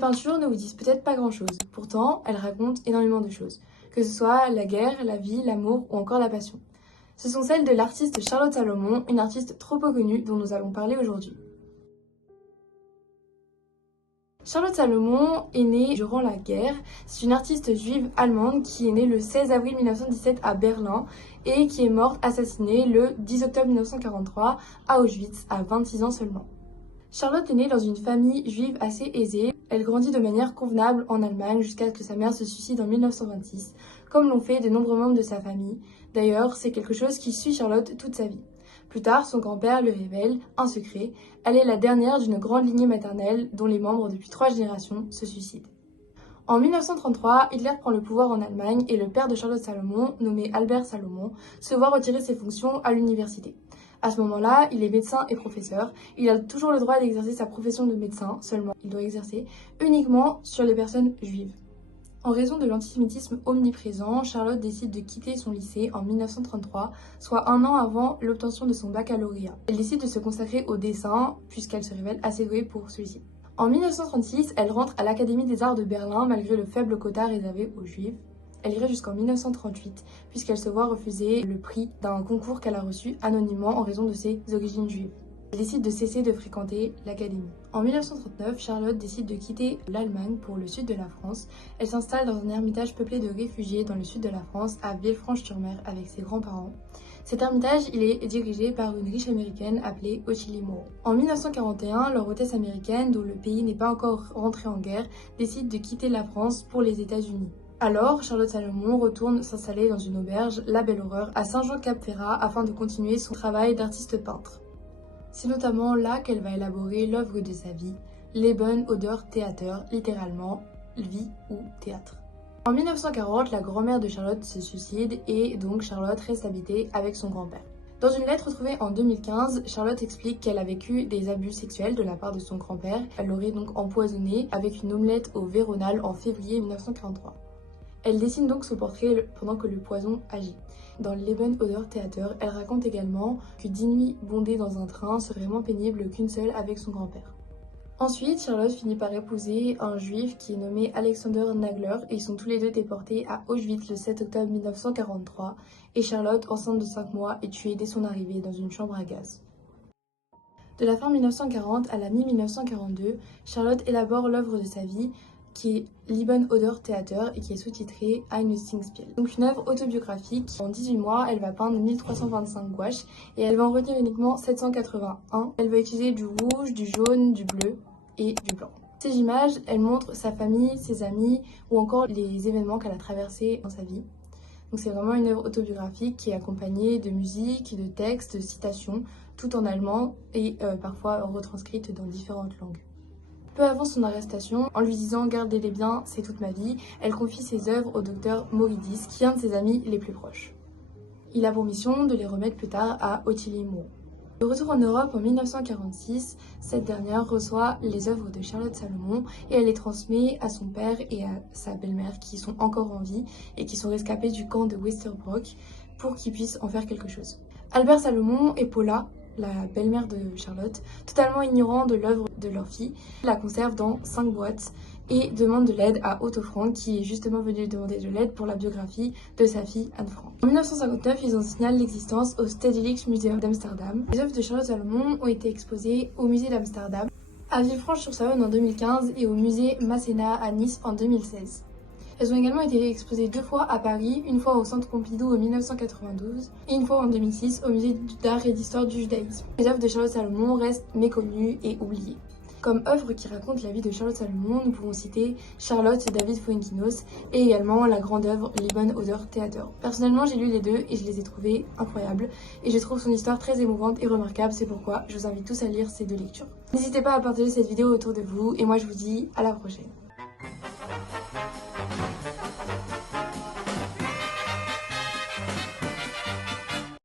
peintures ne vous disent peut-être pas grand-chose, pourtant elles racontent énormément de choses, que ce soit la guerre, la vie, l'amour ou encore la passion. Ce sont celles de l'artiste Charlotte Salomon, une artiste trop peu connue dont nous allons parler aujourd'hui. Charlotte Salomon est née durant la guerre. C'est une artiste juive allemande qui est née le 16 avril 1917 à Berlin et qui est morte assassinée le 10 octobre 1943 à Auschwitz à 26 ans seulement. Charlotte est née dans une famille juive assez aisée. Elle grandit de manière convenable en Allemagne jusqu'à ce que sa mère se suicide en 1926, comme l'ont fait de nombreux membres de sa famille. D'ailleurs, c'est quelque chose qui suit Charlotte toute sa vie. Plus tard, son grand-père lui révèle un secret. Elle est la dernière d'une grande lignée maternelle dont les membres depuis 3 générations se suicident. En 1933, Hitler prend le pouvoir en Allemagne et le père de Charlotte Salomon, nommé Albert Salomon, se voit retirer ses fonctions à l'université. À ce moment-là, il est médecin et professeur. Il a toujours le droit d'exercer sa profession de médecin, seulement il doit exercer uniquement sur les personnes juives. En raison de l'antisémitisme omniprésent, Charlotte décide de quitter son lycée en 1933, soit 1 an avant l'obtention de son baccalauréat. Elle décide de se consacrer au dessin, puisqu'elle se révèle assez douée pour celui-ci. En 1936, elle rentre à l'Académie des Arts de Berlin malgré le faible quota réservé aux Juifs. Elle irait jusqu'en 1938, puisqu'elle se voit refuser le prix d'un concours qu'elle a reçu anonymement en raison de ses origines juives. Elle décide de cesser de fréquenter l'académie. En 1939, Charlotte décide de quitter l'Allemagne pour le sud de la France. Elle s'installe dans un ermitage peuplé de réfugiés dans le sud de la France, à Villefranche-sur-Mer, avec ses grands-parents. Cet ermitage, il est dirigé par une riche américaine appelée Ottilie Moreau. En 1941, leur hôtesse américaine, dont le pays n'est pas encore rentré en guerre, décide de quitter la France pour les États-Unis. Alors, Charlotte Salomon retourne s'installer dans une auberge, la Belle Horreur, à Saint-Jean-Cap-Ferrat, afin de continuer son travail d'artiste peintre. C'est notamment là qu'elle va élaborer l'œuvre de sa vie, Leben oder Theater, littéralement vie ou théâtre. En 1940, la grand-mère de Charlotte se suicide et donc Charlotte reste habiter avec son grand-père. Dans une lettre retrouvée en 2015, Charlotte explique qu'elle a vécu des abus sexuels de la part de son grand-père. Elle l'aurait donc empoisonné avec une omelette au véronal en février 1943. Elle dessine donc son portrait pendant que le poison agit. Dans Leben oder Theater, elle raconte également que 10 nuits bondées dans un train seraient moins pénibles qu'une seule avec son grand-père. Ensuite, Charlotte finit par épouser un juif qui est nommé Alexander Nagler et ils sont tous les deux déportés à Auschwitz le 7 octobre 1943 et Charlotte, enceinte de 5 mois, est tuée dès son arrivée dans une chambre à gaz. De la fin 1940 à la mi-1942, Charlotte élabore l'œuvre de sa vie qui est Leben oder Theater et qui est sous-titrée Ein Singspiel. Donc une œuvre autobiographique. En 18 mois, elle va peindre 1325 gouaches et elle va en retenir uniquement 781. Elle va utiliser du rouge, du jaune, du bleu et du blanc. Ces images, elles montrent sa famille, ses amis ou encore les événements qu'elle a traversés dans sa vie. Donc c'est vraiment une œuvre autobiographique qui est accompagnée de musique, de textes, de citations, tout en allemand et parfois retranscrites dans différentes langues. Peu avant son arrestation, en lui disant « Gardez-les bien, c'est toute ma vie », elle confie ses œuvres au docteur Moridis, qui est un de ses amis les plus proches. Il a pour mission de les remettre plus tard à Ottilie Moreau. De retour en Europe en 1946, cette dernière reçoit les œuvres de Charlotte Salomon et elle les transmet à son père et à sa belle-mère qui sont encore en vie et qui sont rescapés du camp de Westerbork pour qu'ils puissent en faire quelque chose. Albert Salomon et Paula, la belle-mère de Charlotte, totalement ignorant de l'œuvre de leur fille, la conserve dans 5 boîtes et demande de l'aide à Otto Frank qui est justement venu demander de l'aide pour la biographie de sa fille Anne Frank. En 1959, ils en signalent l'existence au Stedelijk Museum d'Amsterdam. Les œuvres de Charlotte Salomon ont été exposées au musée d'Amsterdam, à Villefranche-sur-Saône en 2015 et au musée Masséna à Nice en 2016. Elles ont également été exposées 2 fois à Paris, une fois au Centre Pompidou en 1992 et une fois en 2006 au musée d'art et d'histoire du judaïsme. Les œuvres de Charlotte Salomon restent méconnues et oubliées. Comme œuvre qui raconte la vie de Charlotte Salomon, nous pouvons citer Charlotte et David Fuenkinos et également la grande œuvre Leben oder Theater. Personnellement, j'ai lu les deux et je les ai trouvées incroyables et je trouve son histoire très émouvante et remarquable, c'est pourquoi je vous invite tous à lire ces 2 lectures. N'hésitez pas à partager cette vidéo autour de vous et moi je vous dis à la prochaine.